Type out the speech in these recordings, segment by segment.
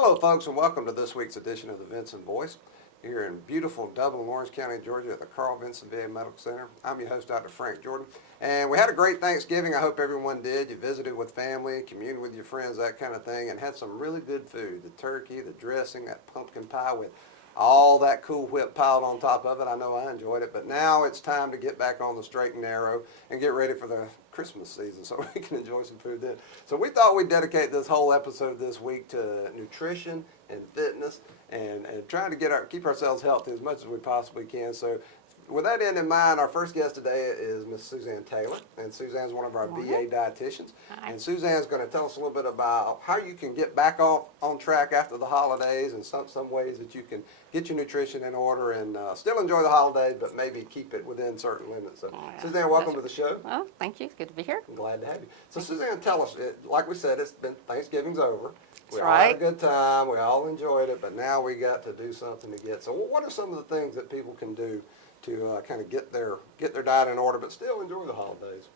Hello, folks, and welcome to this week's edition of the Vinson Voice here in beautiful Dublin, Orange County, Georgia at the Carl Vinson VA Medical Center. I'm your host, Dr. Frank Jordan, and we had a great Thanksgiving. I hope everyone did. You visited with family, communed with your friends, that kind of thing, and had some really good food. The turkey, the dressing, that pumpkin pie with all that Cool Whip piled on top of it. I know I enjoyed it, but now it's time to get back on the straight and narrow and get ready for the Christmas season so we can enjoy some food then. So we thought we'd dedicate this whole episode this week to nutrition and fitness and trying to keep ourselves healthy as much as we possibly can. So with that end in mind, our first guest today is Miss Suzanne Taylor, and Suzanne's one of our VA dietitians. Hi. And Suzanne's going to tell us a little bit about how you can get back on track after the holidays and some ways that you can get your nutrition in order and still enjoy the holidays, but maybe keep it within certain limits. So, Suzanne, welcome to the show. Well, thank you. It's good to be here. I'm glad to have you. So, Suzanne, tell us, like we said, Thanksgiving's over. We That's all had a right. good time. We all enjoyed it, but now we got to do something to get. So, what are some of the things that people can do to kind of get their diet in order, but still enjoy the holidays?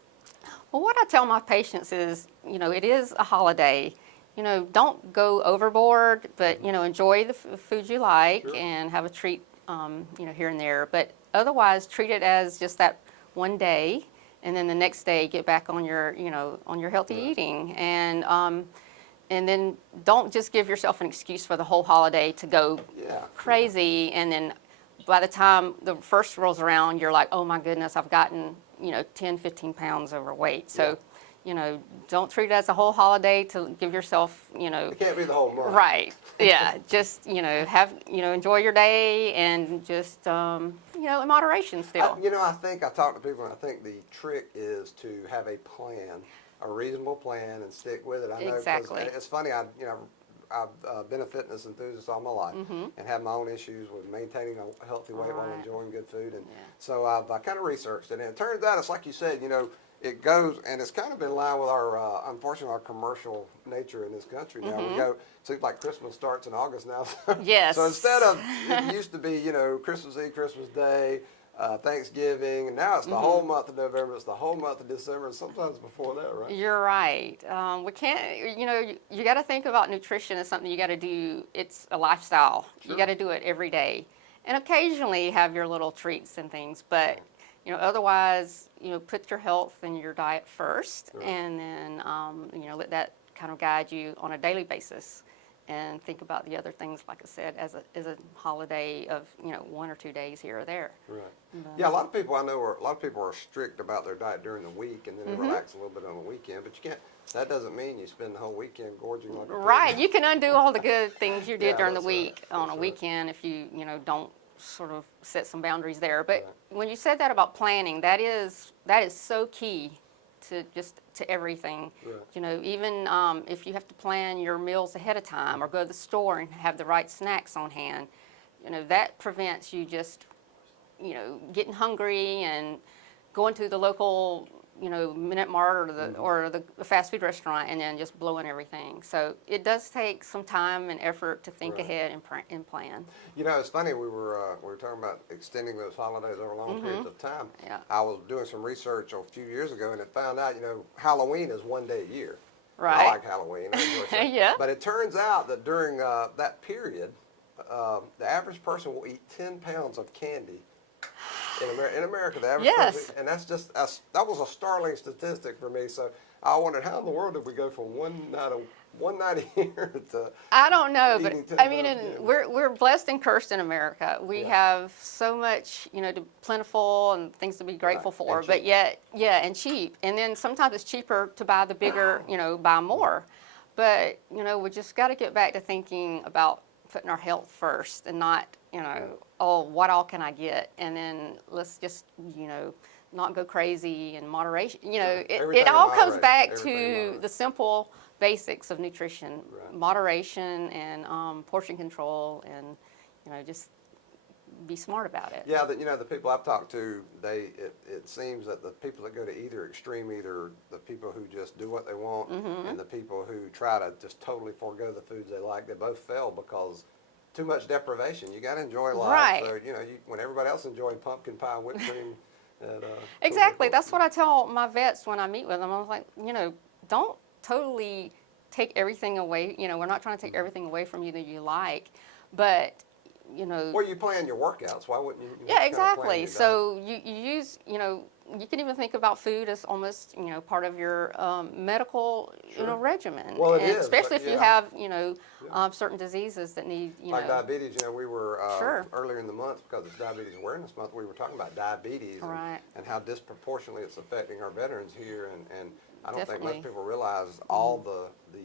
Well, what I tell my patients is, it is a holiday. Don't go overboard, but, enjoy the food you like Sure. and have a treat, here and there. But otherwise, treat it as just that one day, and then the next day get back on your, on your healthy Right. eating. And then don't just give yourself an excuse for the whole holiday to go crazy, and then by the time the first rolls around, you're like, oh my goodness, I've gotten, 10, 15 pounds overweight. So, don't treat it as a whole holiday to give yourself, It can't be the whole month. right. Yeah. Just, enjoy your day and just, in moderation still. I think I talk to people, and I think the trick is to have a plan, a reasonable plan, and stick with it. I know 'cause Exactly. it's funny. I've been a fitness enthusiast all my life and had my own issues with maintaining a healthy weight while Right. enjoying good food. And Yeah. so I kind of researched it. And it turns out it's like you said, it goes, and it's kind of in line with our, unfortunately, our commercial nature in this country now. We go, it seems like Christmas starts in August now. Yes. So instead of, it used to be, Christmas Eve, Christmas Day, Thanksgiving, and now it's the whole month of November, it's the whole month of December, and sometimes before that, right? You're right. We can't, you got to think about nutrition as something you got to do. It's a lifestyle. Sure. You got to do it every day. And occasionally have your little treats and things. But, otherwise, put your health and your diet first. Right. And then, let that kind of guide you on a daily basis. And think about the other things, like I said, as a holiday of, 1 or 2 days here or there. Right. Yeah, a lot of people I know are strict about their diet during the week, and then they relax a little bit on the weekend. But you can't. That doesn't mean you spend the whole weekend gorging like a pig. Right. You can undo all the good things you did Yeah, during the that's right. week on a That's right. weekend if you, don't sort of set some boundaries there. But Right. when you said that about planning, that is so key to everything. Right. Even if you have to plan your meals ahead of time or go to the store and have the right snacks on hand, that prevents you just, getting hungry and going to the local, Minute Mart or the fast food restaurant and then just blowing everything. So it does take some time and effort to think Right. ahead and plan. It's funny. We were talking about extending those holidays over long periods of time. Yeah. I was doing some research a few years ago, and it found out, Halloween is one day a year. Right. I like Halloween. I enjoy it. Yeah. But it turns out that during that period, the average person will eat 10 pounds of candy. In America, the average person, and that was a startling statistic for me. So I wondered, how in the world did we go from one night a year to I don't know, but eating 10 I mean, pounds of candy? we're blessed and cursed in America. We Yeah. have so much, plentiful and things to be grateful Right. for, And but cheap. yet, and cheap. And then sometimes it's cheaper to buy the bigger, buy more. But, we just got to get back to thinking about putting our health first and not, oh, what all can I get? And then let's just, not go crazy in moderation. Everything It in all comes moderation. back Everything in to moderation. the simple basics of nutrition, Right. moderation and portion control, and just be smart about it. Yeah, the people I've talked to, it seems that the people that go to either extreme, either the people who just do what they want and the people who try to just totally forego the foods they like, they both fail because too much deprivation. You got to enjoy life. Right. So, when everybody else enjoyed pumpkin pie, whipped cream. And, Exactly. That's what I tell my vets when I meet with them. I was like, don't totally take everything away. You know, we're not trying to take everything away from you that you like, but you know. Well, you plan your workouts. Why wouldn't you? Yeah, kind of plan exactly. your So you use, you know, you can even think about food as almost, you know, part of your medical, you know, regimen. Well, it and is, especially but if you yeah. have, you know, certain diseases that need, you like know. diabetes, you know, we were Sure. earlier in the month because it's Diabetes Awareness Month. We were talking about diabetes Right. and how disproportionately it's affecting our veterans here, and I don't think Definitely. most people realize all the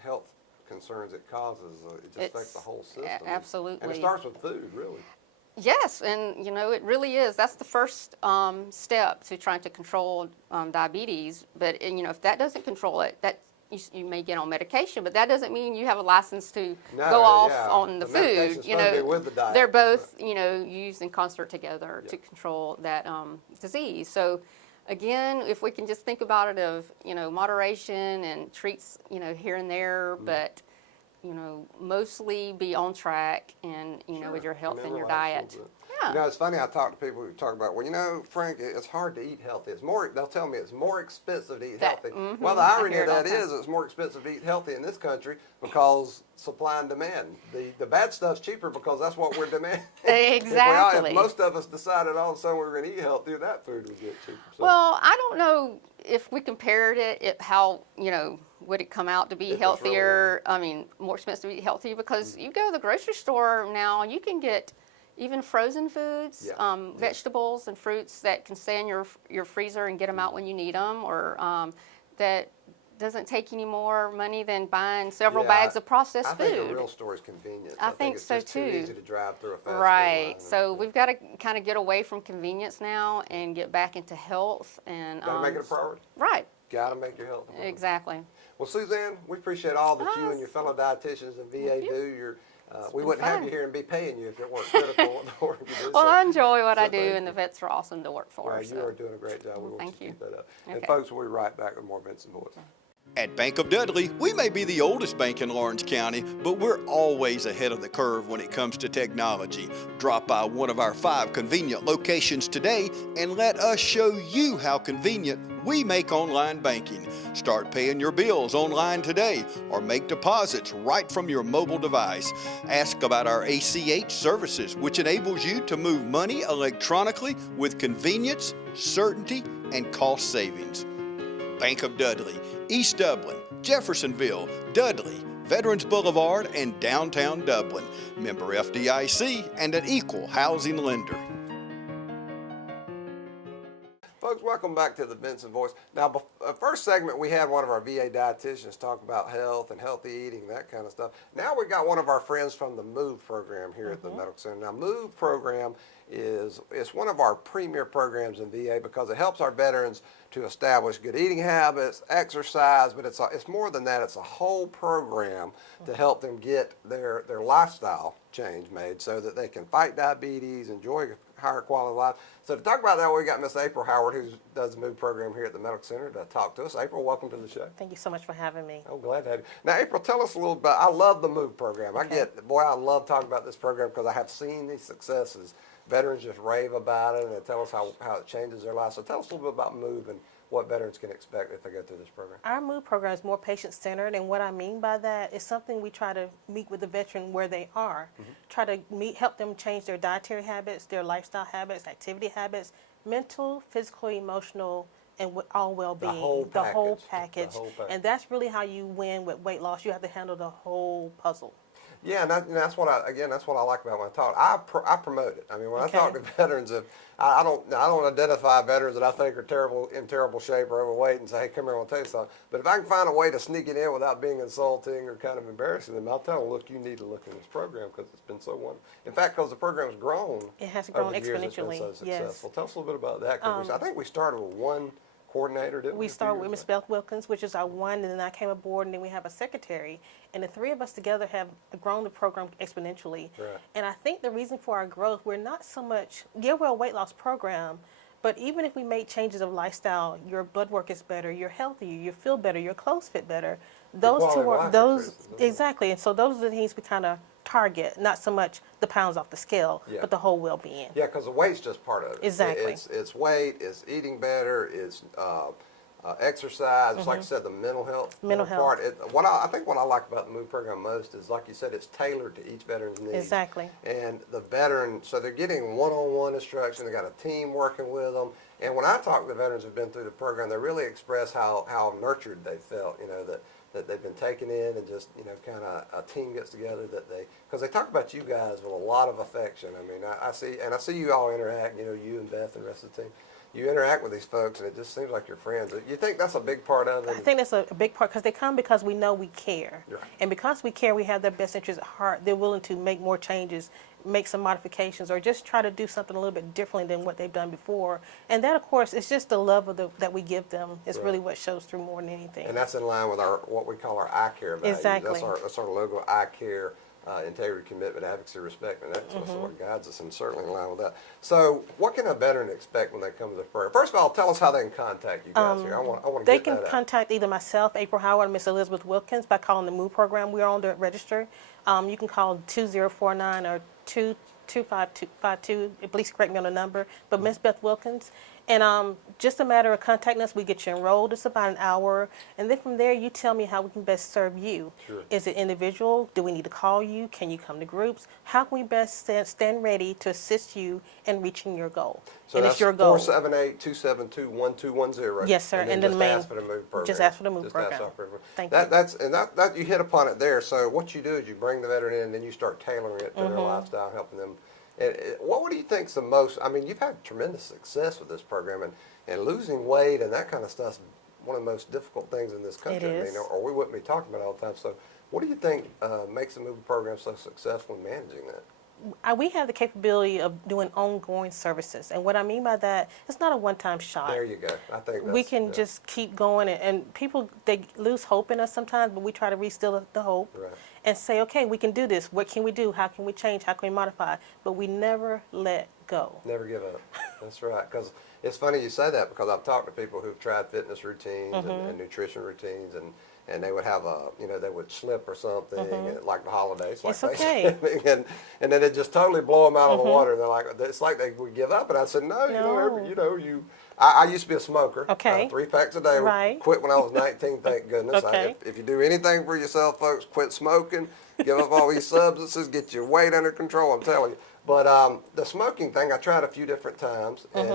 health concerns it causes. It just affects the It's whole system. absolutely. And it starts with food, really. Yes, and you know, it really is. That's the first step to trying to control diabetes. But and, you know, if that doesn't control it, that you may get on medication, but that doesn't mean you have a license to No, go off yeah. on the The food. medication's You supposed to know, be with the diet, they're that's both you know used in concert together to control that disease. So. Again, if we can just think about it of, you know, moderation and treats, you know, here and there, but, you know, mostly be on track and, you know, with your health and your diet. Yeah. You know, it's funny, I talk to people who talk about, well, you know, Frank, it's hard to eat healthy. They'll tell me it's more expensive to eat healthy. Well, the irony of that is it's more expensive to eat healthy in this country because supply and demand. The bad stuff's cheaper because that's what we're demanding. Exactly. If most of us decided all of a sudden we were going to eat healthy, that food would get cheaper. So. Well, I don't know if we compared it, how, you know, would it come out to be If it's healthier, I mean, more expensive to eat healthy because you go to the grocery store now, you can get even frozen foods, vegetables and fruits that can stay in your freezer and get them out when you need them, or that doesn't take any more money than buying several bags of processed food. I think the real store is convenience. I think it's so just too. Too easy to drive through a fast food Right. line. So we've got to kind of get away from convenience now and get back into health and. Gotta make it a priority. Right. Gotta make your health a priority. Exactly. Well, Suzanne, we appreciate all that you and your fellow dietitians in VA do. We wouldn't have you here and be paying you if it weren't critical in the work you do. Well, I enjoy what I do, thank and the vets are awesome to work for. You are doing a great job. We want Thank you to you. keep that up. Okay. And folks, we'll be right back with more Vinson Voice. At Bank of Dudley, we may be the oldest bank in Lawrence County, but we're always ahead of the curve when it comes to technology. Drop by one of our 5 convenient locations today and let us show you how convenient we make online banking. Start paying your bills online today or make deposits right from your mobile device. Ask about our ACH services, which enables you to move money electronically with convenience, certainty, and cost savings. Bank of Dudley, East Dublin, Jeffersonville, Dudley, Veterans Boulevard, and downtown Dublin. Member FDIC and an equal housing lender. Folks, welcome back to the Vinson Voice. Now, first segment, we had one of our VA dietitians talk about health and healthy eating, that kind of stuff. Now we got one of our friends from the MOVE program here at the Medical Center. Now, MOVE program it's one of our premier programs in VA because it helps our veterans to establish good eating habits, exercise, but it's more than that. It's a whole program to help them get their lifestyle change made so that they can fight diabetes, enjoy a higher quality of life. So to talk about that, we got Miss April Howard, who does the MOVE program here at the Medical Center, to talk to us. April, welcome to the show. Thank you so much for having me. I'm glad to have you. Now, April, tell us a little about, I love the MOVE program. I love talking about this program because I have seen these successes. Veterans just rave about it and they tell us how it changes their lives. So tell us a little bit about MOVE and what veterans can expect if they go through this program. Our MOVE program is more patient-centered, and what I mean by that is something we try to meet with the veteran where they are. Try to help them change their dietary habits, their lifestyle habits, activity habits, mental, physical, emotional, and all well-being. The whole package. And that's really how you win with weight loss. You have to handle the whole puzzle. Yeah, and that's what I like about when I talk. I promote it. I mean, when I talk to veterans, I don't identify veterans that I think are in terrible shape or overweight and say, hey, come here, I'll tell you something. But if I can find a way to sneak it in without being insulting or kind of embarrassing them, I'll tell them, look, you need to look in this program because it's been so wonderful. In fact, because the program's grown. It has grown over the years, it's been exponentially. so successful. Yes. Tell us a little bit about that. I think we started with one coordinator, didn't we? We started with Ms. Beth Wilkins, which is our one, and then I came aboard, and then we have a secretary. And the 3 of us together have grown the program exponentially. Right. And I think the reason for our growth, we're not so much, we're a weight loss program, but even if we made changes of lifestyle, your blood work is better, you're healthier, you feel better, your clothes fit better. Those two are, exactly. And so those are the things we kind of target, not so much the pounds off the scale, but the whole well-being. Yeah, because the weight's just part of it. Exactly. It's weight, it's eating better, it's exercise. It's like you said, the mental health part. I think what I like about the MOVE program most is, like you said, it's tailored to each veteran's needs. Exactly. And the veteran, so they're getting one-on-one instruction. They got a team working with them. And when I talk to the veterans who've been through the program, they really express how nurtured they felt. That they've been taken in, and just kind of a team gets together, because they talk about you guys with a lot of affection. I mean, I see you all interact. You and Beth and the rest of the team. You interact with these folks, and it just seems like you're friends. You think that's a big part of it? I think that's a big part, because they come because we know we care. Right. And because we care, we have their best interests at heart. They're willing to make more changes, make some modifications, or just try to do something a little bit differently than what they've done before. And that, of course, is just the love that we give them. It's really what shows through more than anything. And that's in line with what we call our I care values. Exactly. That's our logo, I care. Integrity, commitment, advocacy, respect, and that's what guides us, and certainly in line with that. So, what can a veteran expect when they come to the program? First of all, tell us how they can contact you guys here. I want to They get can that out. contact either myself, April Howard, or Miss Elizabeth Wilkins by calling the MOVE program. We are on the register. You can call 2049 or 25252. Please correct me on the number. But Miss Beth Wilkins. And just a matter of contacting us. We get you enrolled. It's about an hour. And then from there, you tell me how we can best serve you. Sure. Is it individual? Do we need to call you? Can you come to groups? How can we best stand ready to assist you in reaching your goal? So and that's it's your goal. 478-272-1210. Yes, sir. And then just ask for the MOVE program. Just ask for the MOVE Just program. ask for the- Thank that you hit upon it there. So what you do is you bring the veteran in, and then you start tailoring it to their lifestyle, helping them. What do you think's the most? I mean, you've had tremendous success with this program, and losing weight and that kind of stuff's one of the most difficult things in this country. It is. Or we wouldn't be talking about it all the time. So, what do you think makes the MOVE program so successful in managing that? We have the capability of doing ongoing services. And what I mean by that, it's not a one-time shot. There you go. I think We can just keep going. And people, they lose hope in us sometimes, but we try to restore the hope and say, okay, we can do this. What can we do? How can we change? How can we modify? But we never let go. Never give up. That's right. Because it's funny you say that, because I've talked to people who've tried fitness routines and nutrition routines, and they would have they would slip or something, and like the holidays, like It's okay. Thanksgiving, and then it just totally blow them out of the water. And they're like, it's like they would give up. And I said, no. I used to be a smoker. Okay. 3 packs a day. Right. Quit when I was 19, thank goodness. Okay. If you do anything for yourself, folks, quit smoking, give up all these substances, get your weight under control, I'm telling you. But the smoking thing, I tried a few different times, and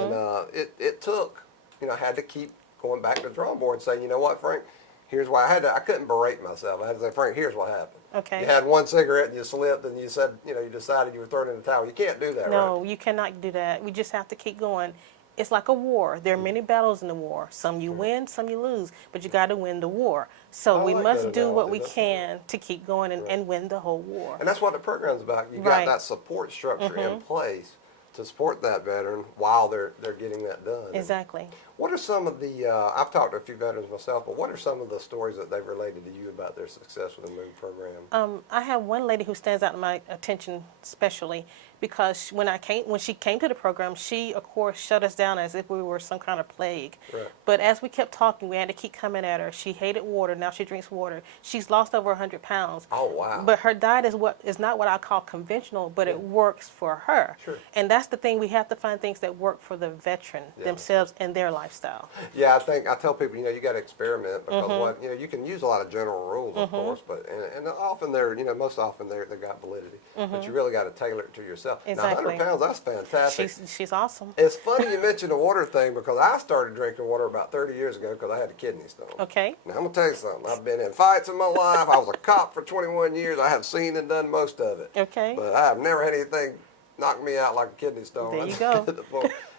it took, I had to keep going back to the drawing board and saying, you know what, Frank, here's why I couldn't berate myself. I had to say, Frank, here's what happened. Okay. You had one cigarette and you slipped, and you said, you decided you were throwing in the towel. You can't do that, right? No, you cannot do that. We just have to keep going. It's like a war. There are many battles in the war. Some you win, some you lose, but you got to win the war. So we must do what we can to keep going and win the whole war. And that's what the program's about. You got that support structure in place to support that veteran while they're getting that done. Exactly. What are some of the, I've talked to a few veterans myself, but what are some of the stories that they've related to you about their success with the MOVE program? I have one lady who stands out to my attention especially, because when she came to the program, she, of course, shut us down as if we were some kind of plague. Right. But as we kept talking, we had to keep coming at her. She hated water. Now she drinks water. She's lost over 100 pounds. Oh, wow. But her diet is not what I call conventional, but it works for her. Sure. And that's the thing. We have to find things that work for the veteran themselves and their lifestyle. Yeah, I tell people, you got to experiment, because you can use a lot of general rules, of course, but and often most often they got validity, but you really got to tailor it to yourself. Exactly. Now, 100 pounds, that's fantastic. She's awesome. It's funny you mentioned the water thing, because I started drinking water about 30 years ago because I had a kidney stone. Okay. Now, I'm going to tell you something. I've been in fights in my life. I was a cop for 21 years. I have seen and done most of it. Okay. But I have never had anything knock me out like a kidney stone. There you go.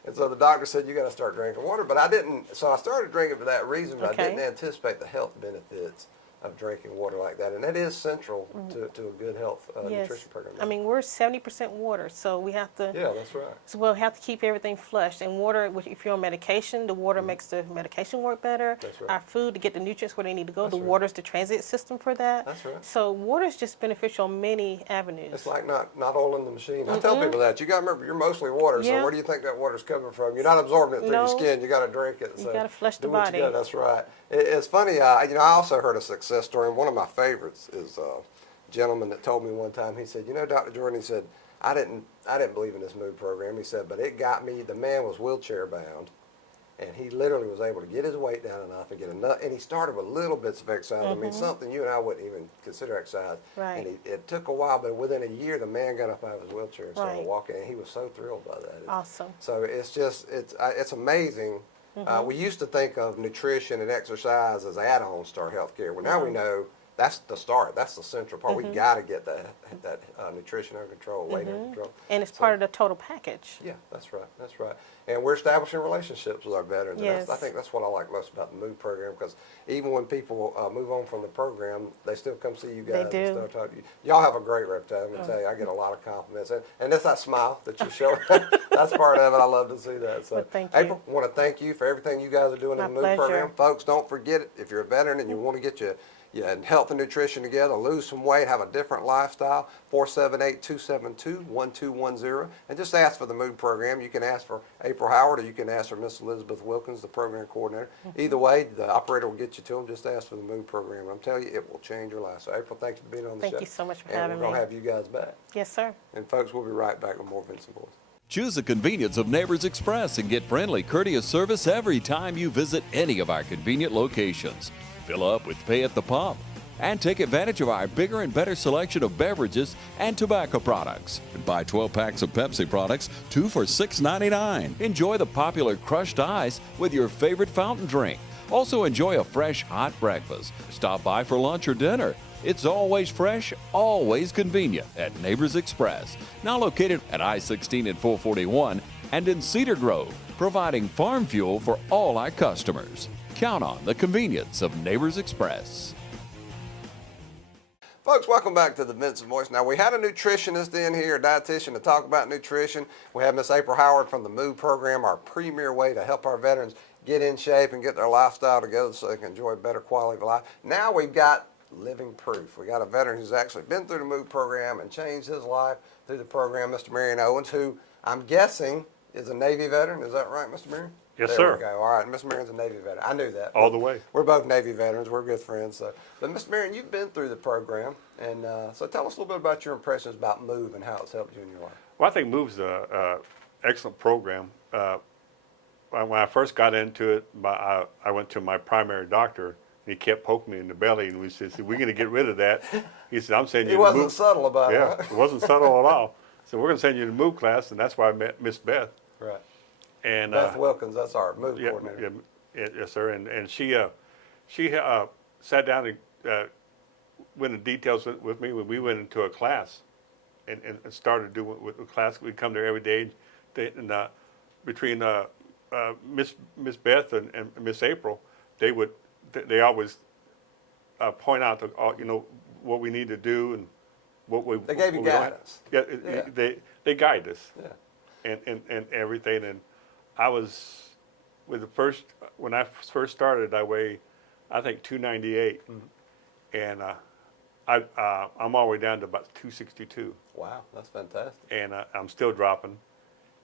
And so the doctor said, you got to start drinking water. But I didn't. So I started drinking for that reason, but I didn't anticipate the health benefits of drinking water like that. And that is central to a good health nutrition program. I mean, we're 70% water, so we have to. Yeah, that's right. So we'll have to keep everything flushed. And water, if you're on medication, the water makes the medication work better. That's right. Our food to get the nutrients where they need to go. That's The right. water's the transit system for that. That's right. So water is just beneficial on many avenues. It's like not oil in the machine. I tell people that. You got to remember, you're mostly water, so Yeah. where do you think that water's coming from? You're not absorbing it through your No. skin. You got to drink it. You So gotta flush the do what you body. gotta. That's right. It's funny. I also heard a success story. And one of my favorites is a gentleman that told me one time. He said, Dr. Jordan, he said, I didn't believe in this MOVE program. He said, but it got me. The man was wheelchair bound, And he literally was able to get his weight down enough and get enough, and he started with little bits of exercise. I mean, something you and I wouldn't even consider exercise. Right. And it took a while, but within a year, the man got up out of his wheelchair and started Right. walking, and he was so thrilled by that. Awesome. So it's amazing. We used to think of nutrition and exercise as add-ons to our health care. Well, now we know that's the start. That's the central part. We got to get that nutrition under control, weight under control. And it's part of the total package. Yeah, that's right. That's right. And we're establishing relationships with our veterans. Yes. And I think that's what I like most about the MOVE program, because even when people move on from the program, they still come see you guys. They do. And stuff, talk to you. Y'all have a great reputation. I'm going to tell you, I get a lot of compliments. And it's that smile that you show. That's part of it. I love to see that. So, Well, thank you. April, I want to thank you for everything you guys are doing My in the MOVE pleasure. program. Folks, don't forget it. If you're a veteran and you want to get your health and nutrition together, lose some weight, have a different lifestyle, 478-272-1210. And just ask for the MOVE program. You can ask for April Howard, or you can ask for Miss Elizabeth Wilkins, the program coordinator. Either way, the operator will get you to them. Just ask for the MOVE program. I'm telling you, it will change your life. So, April, thanks for being on the show. Thank you so much for and having we're going me. to have you guys back. Yes, sir. And, folks, we'll be right back with more Vinson Voice. Choose the convenience of Neighbors Express and get friendly, courteous service every time you visit any of our convenient locations. Fill up with pay at the pump and take advantage of our bigger and better selection of beverages and tobacco products. And buy 12 packs of Pepsi products, 2 for $6.99. Enjoy the popular crushed ice with your favorite fountain drink. Also enjoy a fresh, hot breakfast. Stop by for lunch or dinner. It's always fresh, always convenient at Neighbors Express. Now located at I-16 and 441 and in Cedar Grove, providing farm fuel for all our customers. Count on the convenience of Neighbors Express. Folks, welcome back to the Vinson Voice. Now, we had a nutritionist in here, a dietitian, to talk about nutrition. We have Miss April Howard from the MOVE program, our premier way to help our veterans get in shape and get their lifestyle together so they can enjoy a better quality of life. Now we've got living proof. We got a veteran who's actually been through the MOVE program and changed his life through the program, Mr. Marion Owens, who I'm guessing is a Navy veteran. Is that right, Mr. Marion? Yes, There sir. we go. All right, Mr. Marion's a Navy veteran. I knew that. All the way. We're both Navy veterans. We're good friends. So, but Mr. Marion, you've been through the program, and so tell us a little bit about your impressions about MOVE and how it's helped you in your life. Well, I think MOVE's an excellent program. When I first got into it, I went to my primary doctor, and he kept poking me in the belly, and we said, we're going to get rid of that. He said, I'm sending you He to wasn't MOVE. subtle about Yeah, it. it wasn't subtle at all. So we're going to send you to MOVE class, and that's why I met Miss Beth. Right. And Beth Wilkins, that's our MOVE yeah, coordinator. yes, sir. And she sat down and went into details with me when we went into a class, and started doing with the class. We'd come there every day, and between Miss Beth and Miss April, they always point out what we need to do and what we. They gave you what we don't have. guidance. Yeah, they guide us. Yeah. And everything. And I was when I first started, I weighed, I think, 298, and I'm all the way down to about 262, Wow, that's fantastic. and I'm still dropping.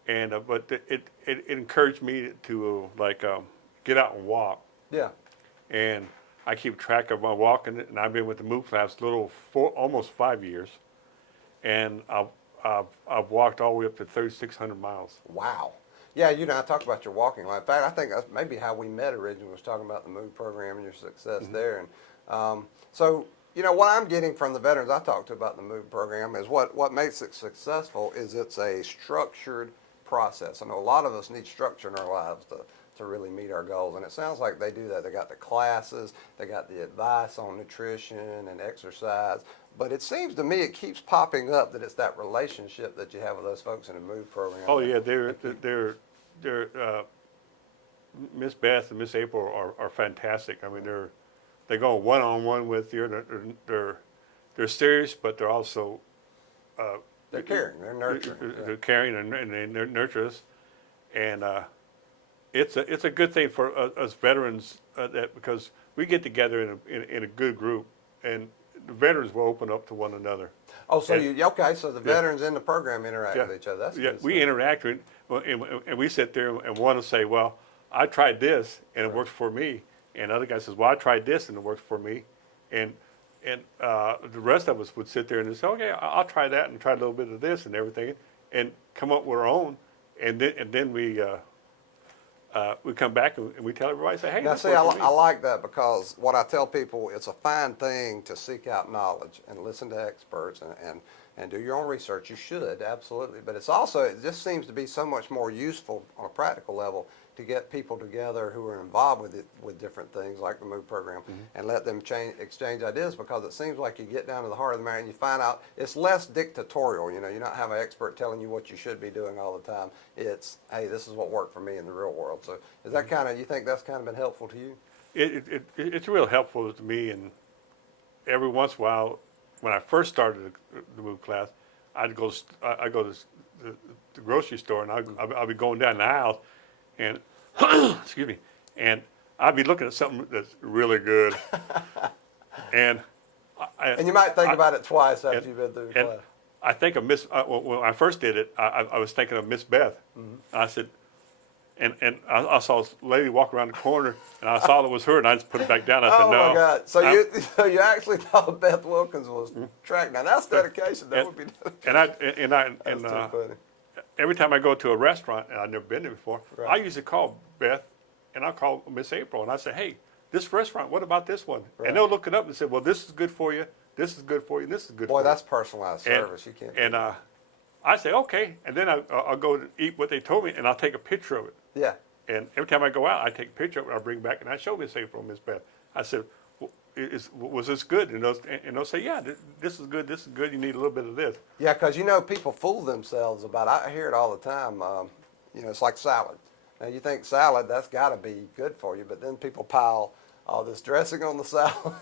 And but it encouraged me to get out and walk, Yeah. and I keep track of my walking, and I've been with the MOVE class almost 5 years, and I've walked all the way up to 3,600 miles. Wow. Yeah, I talked about your walking life. In fact, I think that's maybe how we met originally, was talking about the MOVE program and your success there. And so, what I'm getting from the veterans I talked to about the MOVE program is what makes it successful is it's a structured process. I know a lot of us need structure in our lives to really meet our goals, and it sounds like they do that. They got the classes, they got the advice on nutrition and exercise, but it seems to me it keeps popping up that it's that relationship that you have with those folks in the MOVE program. Oh yeah, they're Miss Beth and Miss April are fantastic. I mean, they go one-on-one with you. They're serious, but they're also They're caring, they're nurturing. They're caring and they nurture us, and it's a good thing for us veterans because we get together in a good group, and the veterans will open up to one another. Oh, so And- so the veterans in the program interact with each other. That's Yeah, good we stuff. interact with, and we sit there and want to say, well, I tried this and it works for me, and the other guy says, well, I tried this and it works for me, and the rest of us would sit there and say, okay, I'll try that and try a little bit of this and everything, and come up with our own, and then we we come back and we tell everybody, say, hey, Now, this see, worked for me. I like that because what I tell people, it's a fine thing to seek out knowledge and listen to experts and do your own research. You should, absolutely. But it's also, it just seems to be so much more useful on a practical level to get people together who are involved with it, with different things like the MOVE program, and let them exchange ideas, because it seems like you get down to the heart of the matter and you find out it's less dictatorial. You know, you don't have an expert telling you what you should be doing all the time. It's, hey, this is what worked for me in the real world. So is that kind of, you think that's kind of been helpful to you? It's real helpful to me, and every once in a while, when I first started the MOVE class, I'd go to the grocery store, and I'd be going down the aisle, and excuse me, and I'd be looking at something that's really good, and And you might think about it twice after you've been through the and class. I think of when I first did it, I was thinking of Miss Beth. I said, and I saw this lady walk around the corner, and I saw it was her, and I just put it back down. I said, Oh no. my God! So you actually thought Beth Wilkins was tracked. Now that's dedication. That would be. And That's too funny. every time I go to a restaurant, and I've never been there before, Right. I usually call Beth, and I'll call Miss April, and I say, hey, this restaurant, what about this one? Right. And they'll look it up and say, well, this is good for you, this is good for you, this is good for Boy, you. that's personalized And- service. You can't. And I say, okay, and then I'll go to eat what they told me, and I'll take a picture of it. Yeah. And every time I go out, I take a picture of it, and I bring it back, and I show Miss April and Miss Beth. I said, was this good? And they'll say, yeah, this is good, you need a little bit of this. Yeah, because you know people fool themselves about. I hear it all the time. You know, it's like salad. Now you think salad, that's got to be good for you, but then people pile all this dressing on the salad,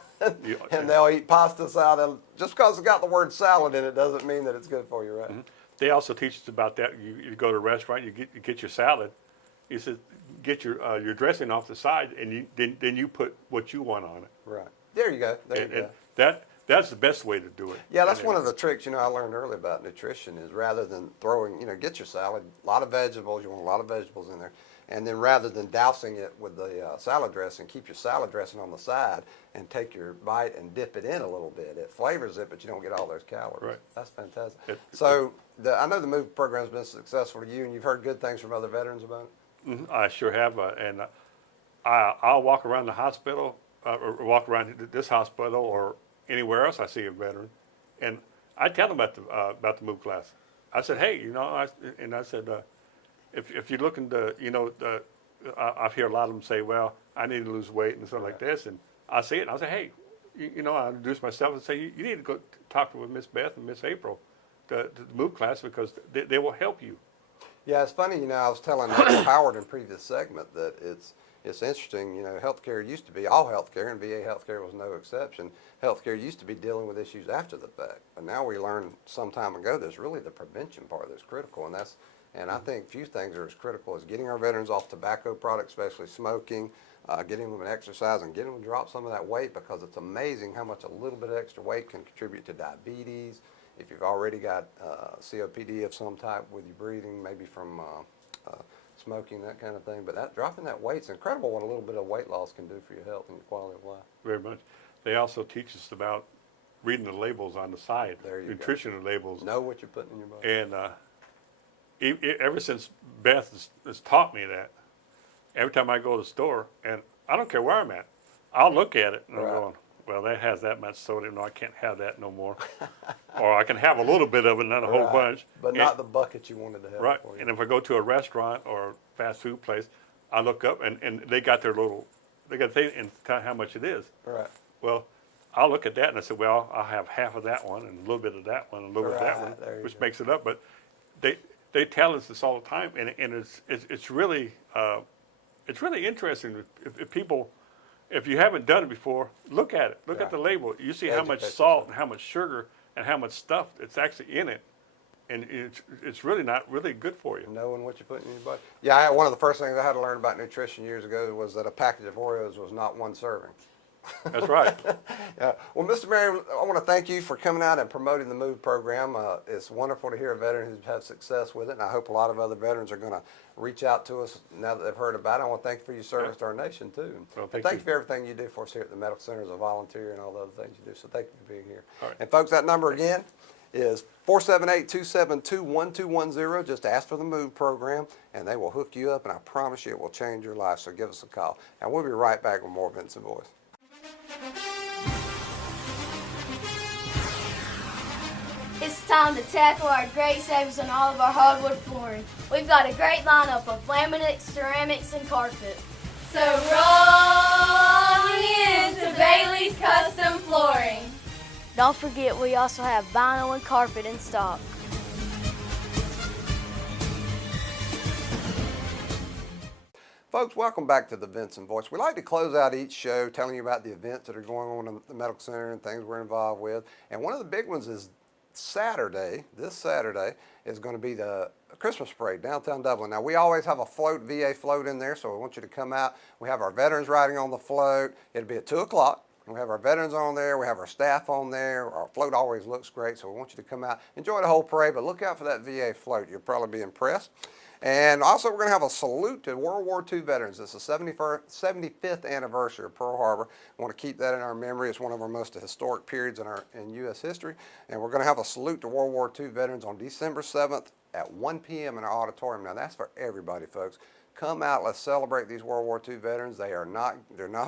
Yeah. and they'll eat pasta salad. Just because it's got the word salad in it doesn't mean that it's good for you, right? They also teach us about that. You go to a restaurant, you get your salad. He says, get your dressing off the side, and then you put what you want on it. Right. There you go. There you And, go. and that's the best way to do it. Yeah, that's one of the tricks, I learned early about nutrition is rather than throwing, get your salad, a lot of vegetables, you want a lot of vegetables in there, and then rather than dousing it with the salad dressing, keep your salad dressing on the side and take your bite and dip it in a little bit. It flavors it, but you don't get all those calories. Right. That's fantastic. So I know the MOVE program's been successful to you, and you've heard good things from other veterans about it? I sure have, and I'll walk around the hospital, or walk around this hospital, or anywhere else I see a veteran, and I tell them about the MOVE class. I said, hey, I said, if you're looking to, I hear a lot of them say, well, I need to lose weight and stuff like this, and I see it, and I say, hey, I introduce myself and say, you need to go talk with Miss Beth and Miss April, the MOVE class, because they will help you. Yeah, it's funny, I was telling Howard in previous segment that it's interesting, healthcare used to be, all healthcare, and VA healthcare was no exception. Healthcare used to be dealing with issues after the fact, but now we learned some time ago there's really the prevention part that's critical, and I think few things are as critical as getting our veterans off tobacco products, especially smoking, getting them an exercise, and getting them to drop some of that weight, because it's amazing how much a little bit of extra weight can contribute to diabetes. If you've already got COPD of some type with your breathing, maybe from smoking, that kind of thing. But dropping that weight's incredible what a little bit of weight loss can do for your health and your quality of life. Very much. They also teach us about reading the labels on the side, There you go. nutritional labels. Know what you're putting in your body. And ever since Beth has taught me that, every time I go to the store, and I don't care where I'm at, I'll look at it and I'm Right. going, well, that has that much sodium. No, I can't have that no more. Or I can have a little bit of it, not a whole Right. bunch. But not the bucket you wanted to have Right. for you. And if I go to a restaurant or a fast food place, I look up and they got their little, they got thing and tell how much it is. Right. Well, I'll look at that and I say, well, I'll have half of that one and a little bit of that one and a little bit of that Right, one, there you which go. makes it up. But they tell us this all the time, and it's really interesting if people, if you haven't done it before, look at it. Look at Right. the label. You see how much Educate salt yourself. and how much sugar and how much stuff that's actually in it, and it's really not really good for you. Knowing what you're putting in your body. Yeah, one of the first things I had to learn about nutrition years ago was that a package of Oreos was not one serving. That's right. Yeah. Well, Mr. Marion, I want to thank you for coming out and promoting the MOVE program. It's wonderful to hear a veteran who's had success with it, and I hope a lot of other veterans are going to reach out to us now that they've heard about it. I want to thank you for your service to our nation, too. Well, And thank you you. for everything you do for us here at the Medical Center as a volunteer and all the other things you do. So thank you for being here. All right. And, folks, that number again is 478-272-1210. Just ask for the MOVE program, and they will hook you up, and I promise you it will change your life. So give us a call. And we'll be right back with more Vinson Voice. It's time to tackle our great savings on all of our hardwood flooring. We've got a great lineup of laminates, ceramics, and carpet. So roll into Bailey's Custom Flooring. Don't forget, we also have vinyl and carpet in stock. Folks, welcome back to the Vinson Voice. We like to close out each show telling you about the events that are going on in the medical center and things we're involved with. And one of the big ones is Saturday. This Saturday is going to be the Christmas parade downtown Dublin. Now, we always have a float, VA float in there, so we want you to come out. We have our veterans riding on the float. It'll be at 2 o'clock. We have our veterans on there. We have our staff on there. Our float always looks great, so we want you to come out, enjoy the whole parade, but look out for that VA float. You'll probably be impressed. And also, we're going to have a salute to World War II veterans. It's the 75th anniversary of Pearl Harbor. We want to keep that in our memory. It's one of our most historic periods in U.S. history. And we're going to have a salute to World War II veterans on December 7th at 1 p.m. in our auditorium. Now, that's for everybody, folks. Come out, let's celebrate these World War II veterans. They're not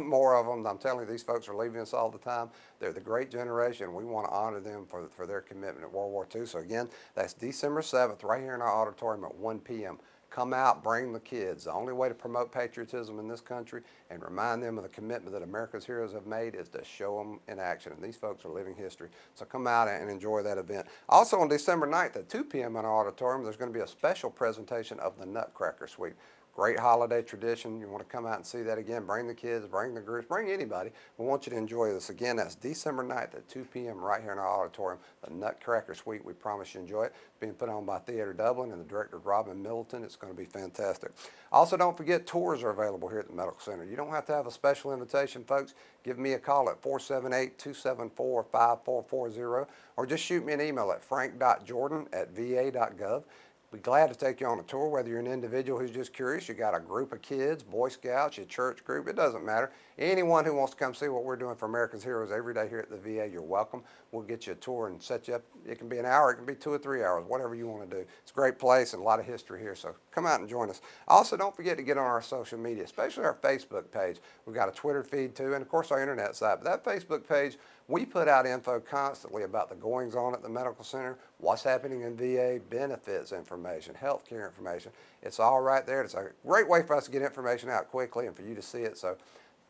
more of them. I'm telling you, these folks are leaving us all the time. They're the great generation. We want to honor them for their commitment to World War II. So again, that's December 7th, right here in our auditorium at 1 p.m. Come out, bring the kids. The only way to promote patriotism in this country and remind them of the commitment that America's heroes have made is to show them in action. And these folks are living history. So come out and enjoy that event. Also on December 9th at 2 p.m. in our auditorium, there's going to be a special presentation of the Nutcracker Suite. Great holiday tradition. You want to come out and see that again. Bring the kids, bring the groups, bring anybody. We want you to enjoy this. Again, that's December 9th at 2 p.m. right here in our auditorium. The Nutcracker Suite. We promise you enjoy it. It's being put on by Theater Dublin and the director Robin Middleton. It's going to be fantastic. Also, don't forget tours are available here at the Medical Center. You don't have to have a special invitation, folks. Give me a call at 478-274-5440 or just shoot me an email at frank.jordan@va.gov. Be glad to take you on a tour, whether you're an individual who's just curious, you got a group of kids, Boy Scouts, your church group, it doesn't matter. Anyone who wants to come see what we're doing for America's heroes every day here at the VA, you're welcome. We'll get you a tour and set you up. It can be an hour, it can be 2 or 3 hours, whatever you want to do. It's a great place and a lot of history here, so come out and join us. Also, don't forget to get on our social media, especially our Facebook page. We've got a Twitter feed too, and of course our internet site. But that Facebook page, we put out info constantly about the goings on at the medical center, what's happening in VA, benefits information, health care information. It's all right there. It's a great way for us to get information out quickly and for you to see it. So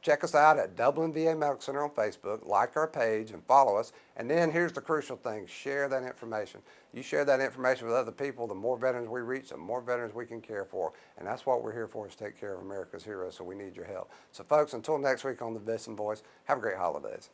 check us out at Dublin VA Medical Center on Facebook, like our page and follow us. And then here's the crucial thing, share that information. You share that information with other people, the more veterans we reach, the more veterans we can care for. And that's what we're here for, is take care of America's heroes, so we need your help. So folks, until next week on the Vinson Voice, have a great holidays.